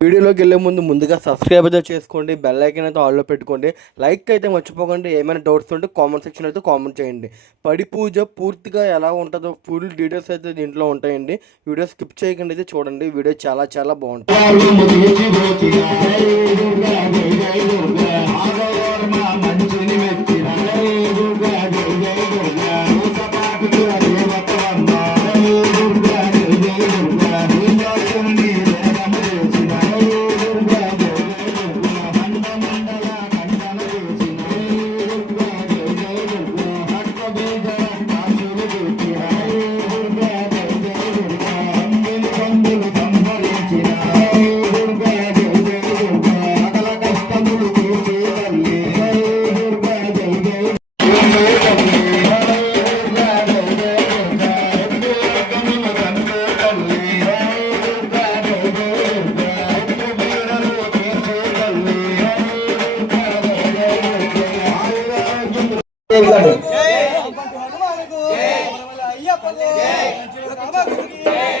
వీడియోలోకి వెళ్ళే ముందుగా సబ్స్క్రైబ్ అయితే చేసుకోండి, బెల్ ఐకాన్ అయితే ఆన్లో పెట్టుకోండి, లైక్ అయితే మర్చిపోకండి. ఏమైనా డౌట్స్ ఉంటే కామెంట్ సెక్షన్ అయితే కామెంట్ చేయండి. పడి పూజ పూర్తిగా ఎలా ఉంటుందో ఫుల్ డీటెయిల్స్ అయితే దీంట్లో ఉంటాయండి. వీడియో స్కిప్ చేయకుండా అయితే చూడండి. వీడియో చాలా చాలా బాగుంటుంది.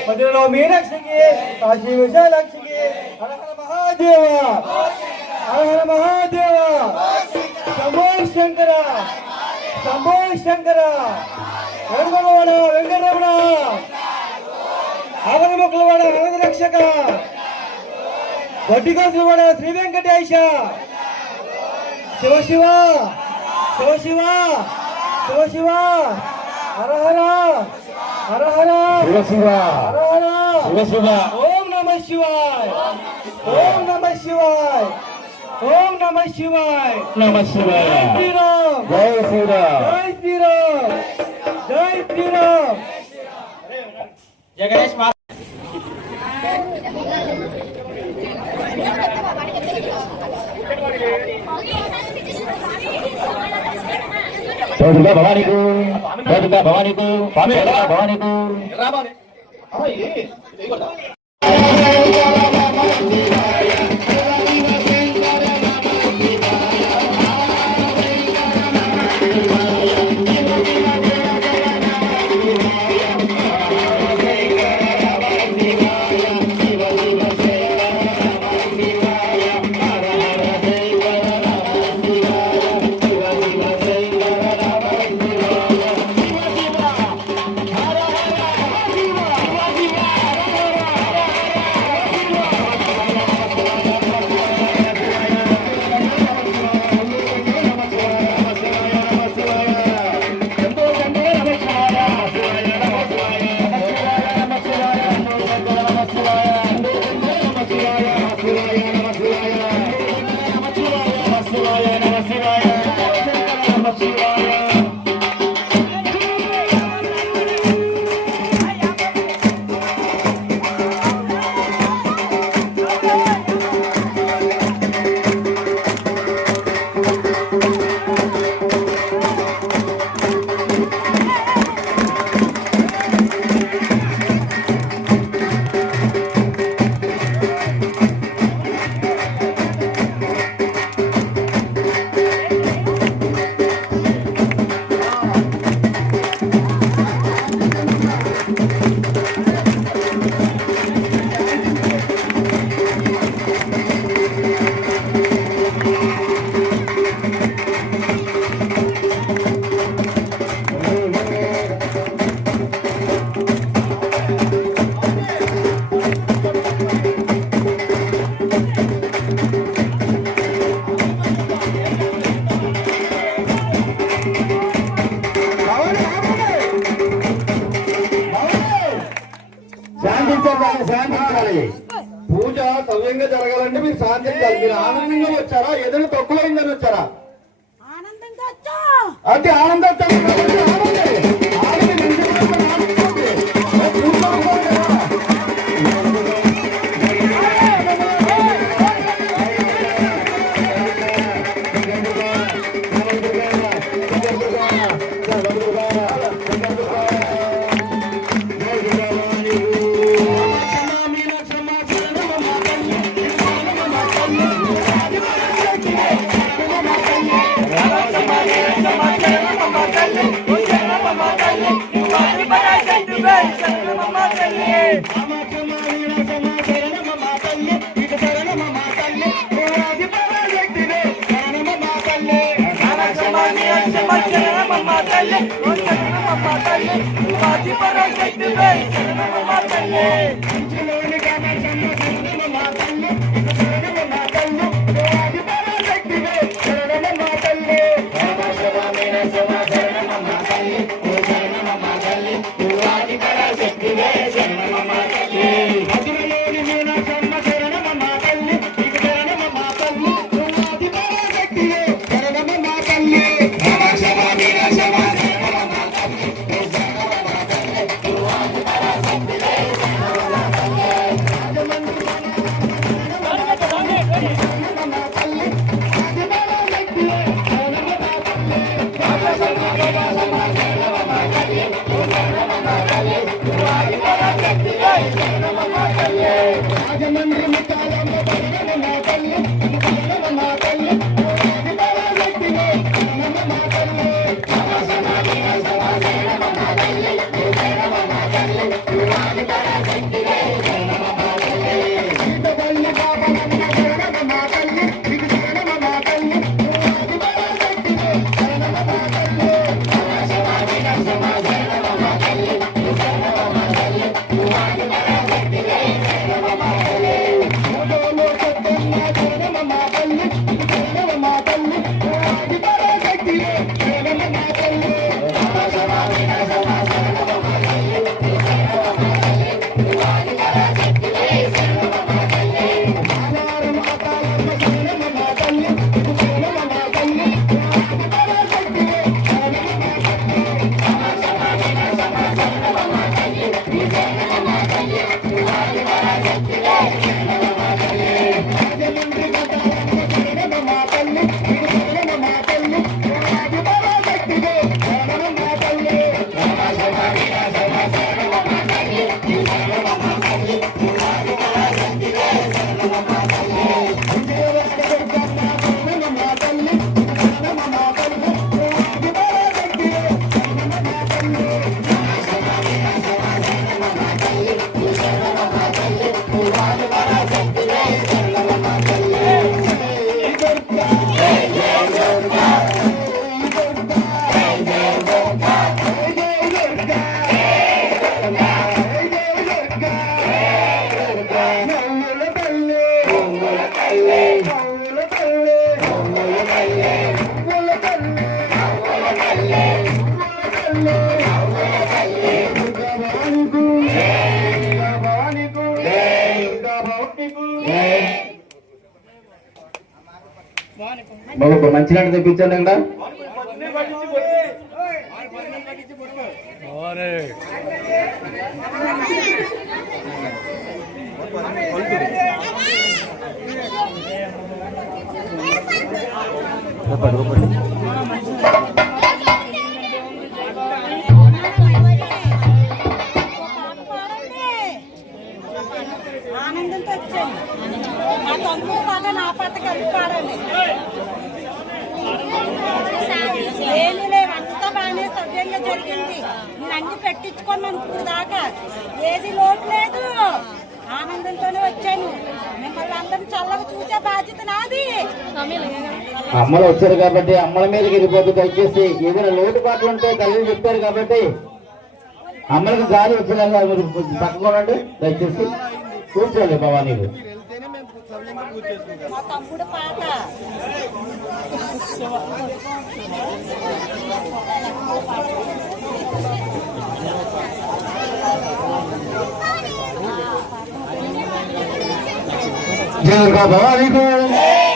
మధ్యలో మీనాక్షికి, కాశీ విశాలాక్షికి, హరహర మహాదేవ, హరహర మహాదేవ, శంభో శంకర, శంభో శంకర, వెంకటరమణ, వెంకటరమణ, ఆవరముఖలవాడ వరద రక్షక, వడ్డికోసలవాడ శ్రీ వెంకటేశ, శివ శివ, శివ శివ, శివ శివ, హర హర, హర హర, శివ శివ, హర హర, శివ శివ. ఓం నమః శివాయ, ఓం నమః శివాయ, ఓం నమః శివాయ, నమః శివాయ. శ్రీరామ్, జై శ్రీరామ్, జై శ్రీరామ్, జై శ్రీరామ్. జయ గణేష్ మా భవానీకు, భవానీకు, భవానీకు. పూజ సవ్యంగా జరగాలంటే మీరు శాంతించాలి. మీరు ఆనందంగా వచ్చారా, ఏదైనా తక్కువైందని వచ్చారా? అంటే ఆనందం బాబు మంచినీళ్ళు తెప్పించండి ఇక్కడ. ఆనందంతో వచ్చాను. మా తమ్ముడు బాగా నా పాట కలిపి పాడండి. ఏమీ లేవు, అంతా బాగానే సవ్యంగా జరిగింది. నేను అన్ని పెట్టించుకున్నాను ఇప్పుడు దాకా, ఏది లోటు లేదు. ఆనందంతోనే వచ్చాను. మిమ్మల్ని అందరినీ చల్లగా చూసే బాధ్యత నాది. అమ్మలు వచ్చారు కాబట్టి అమ్మల మీదకి వెళ్ళిపోతే దయచేసి ఏదైనా లోటుపాట్లు ఉంటే తల్లి చెప్పారు కాబట్టి అమ్మలకు గాలి వచ్చేలాగా పక్కకోనండి దయచేసి. కూర్చోండి భవానీలు. మా తమ్ముడు పాట జయ దుర్గా భవానీకు,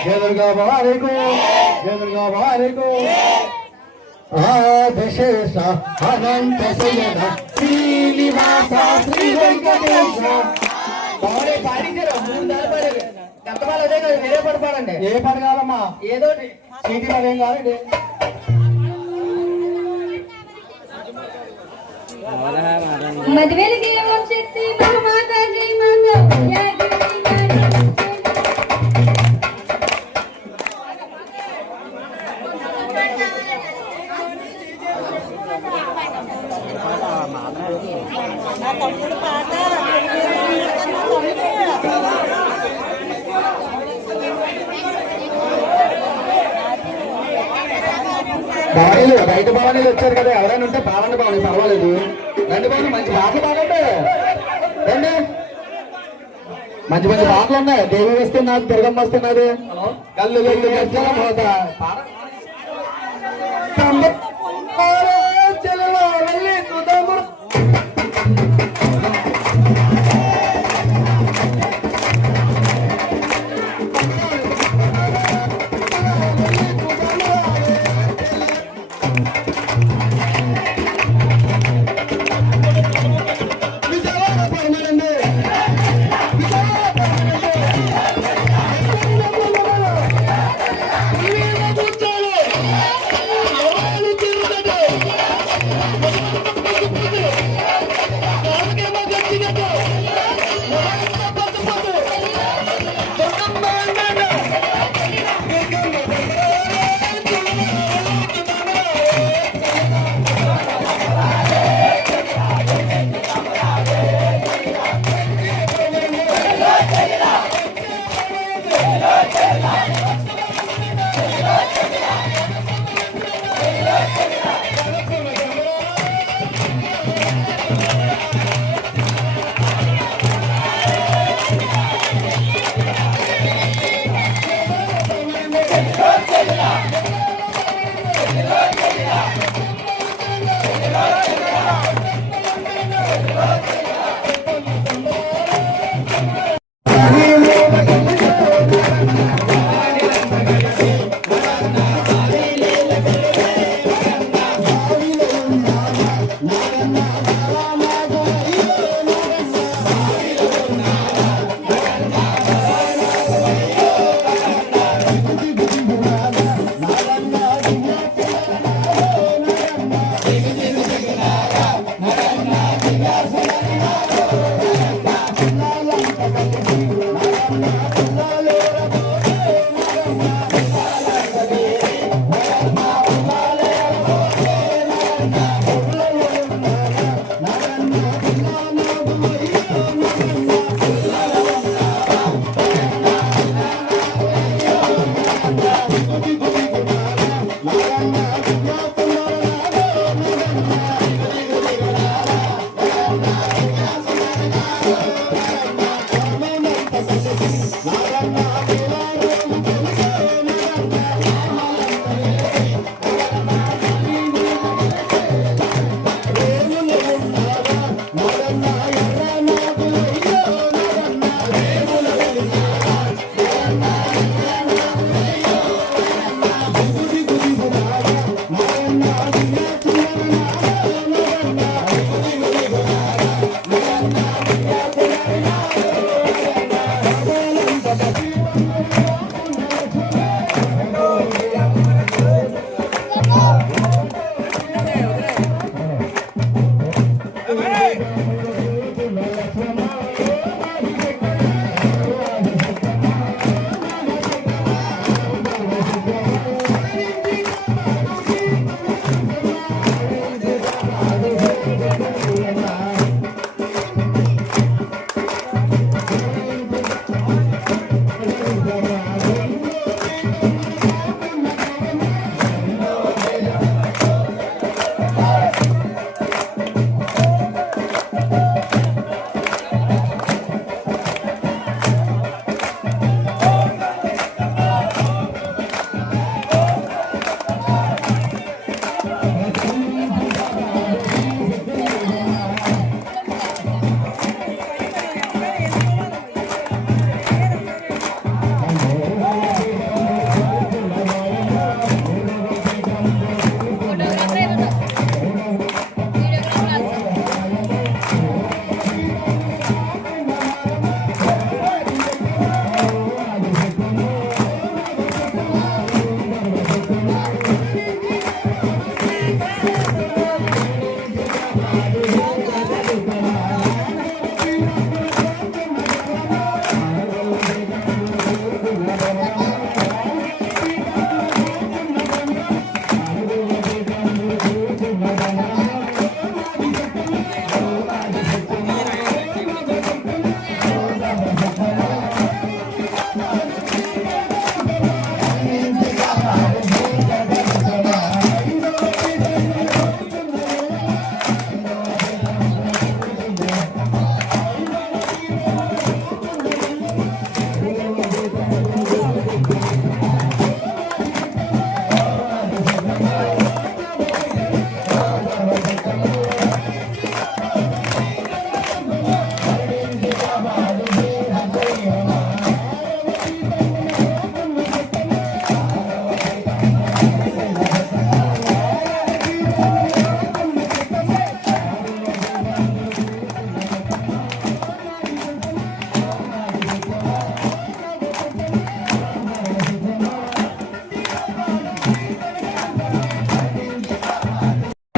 జయ దుర్గా భవానీకు, జయ దుర్గా భవానీకు. ఆదశేష అనంత శయన శ్రీనివాస శ్రీ వెంకటేశ. ఏ పాట కాదమ్మా, ఏదో చీటీ పదేం కాదండి. మధువెలిగే ఓం శక్తి మహామాత జై మంగళ. నా తమ్ముడు పాట నా తమ్ముడు భవానీలు బయట భవానీలు వచ్చారు కదా, ఎవరైనా ఉంటే బాగుండి భవానీ పర్వాలేదు. రండి భవానీ, మంచి పాటలు బాగుంటే రండి. మంచి మంచి పాటలు ఉన్నాయి. దేవి వస్తున్నారు, తిరగమ్మ వస్తున్నారు. కళ్ళు గల్లు గజ్జల మోత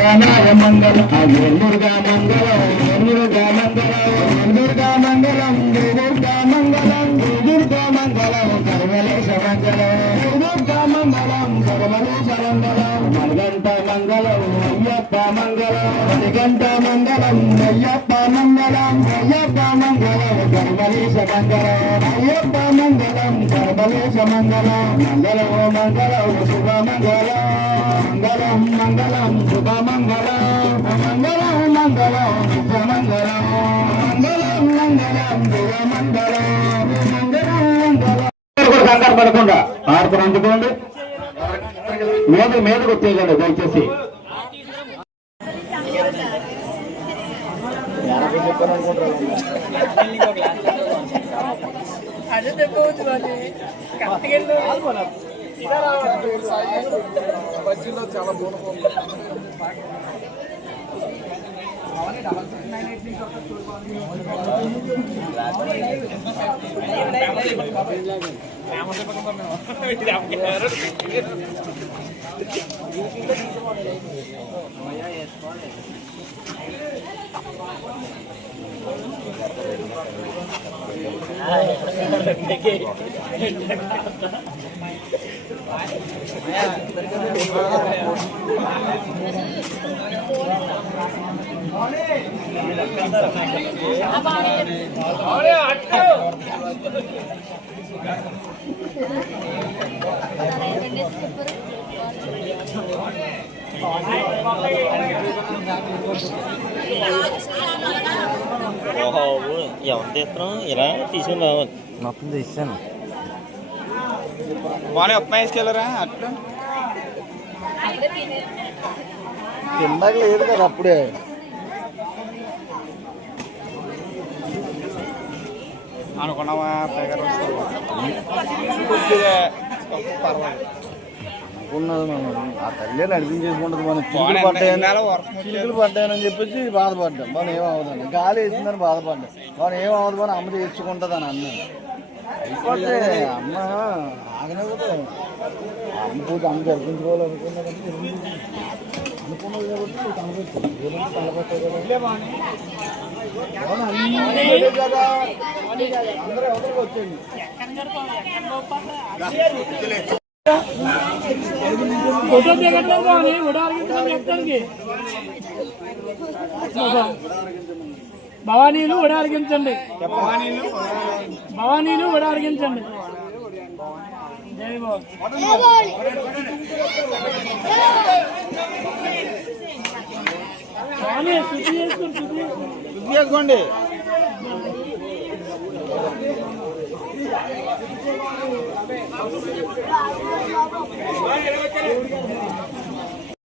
రామాయ మంగళం దుర్గా మంగళం దుర్గా మంగళం దుర్గా మంగళం దుర్గా మంగళం దుర్గా మంగళం కర్మలేశ మంగళం దుర్గా మంగళం కర్మలేశ మంగళం మణిగంట మంగళం అయ్యప్ప మంగళం మణిగంట మంగళం అయ్యప్ప మంగళం అయ్యప్ప మంగళం కర్మలేశ మంగళం అయ్యప్ప మంగళం కర్మలేశ మంగళం మంగళం మంగళం శుభ మంగళం మంగళం మంగళం శుభ మంగళం మంగళం మంగళం శుభ మంగళం మంగళం మంగళం శుభ మంగళం మంగళం మంగళం కంగారు పడకుండా ఆడుకుని అందుకోండి మీదకు వచ్చేయగలరు దయచేసి చాలా ఎవరు తీస్తున్నాం ఇలా తీసుకుని రావాలి మొత్తం తీసాను బాగా ఉప్మా వేసుకెళ్ళరా అట్లా ఇందాక లేదు కదా అప్పుడే అనుకున్నావా పర్వాలేదు అనుకున్నది మనం ఆ తల్లి నడిపించేసుకుంటుంది మనం చిలుకలు పడ్డాయని చెప్పేసి బాధపడ్డాం మనం ఏమవుతుంది గాలి వేసిందని బాధపడ్డాం మనం ఏమవుతుంది అని అమ్మ తీర్చుకుంటుంది అని అన్నాను అయిపోతే అమ్మ ఆగనే పోతే అమ్మ పూజ అమ్మ జరిపించుకోవాలనుకున్నది అనుకున్నది కాబట్టి కదా అందరూ ఎవరికి వచ్చేయండి భవానీలు ఉడారిగించండి భవానీలు ఉడారిగించండి జై బాబు శుద్ధి చేసుకోండి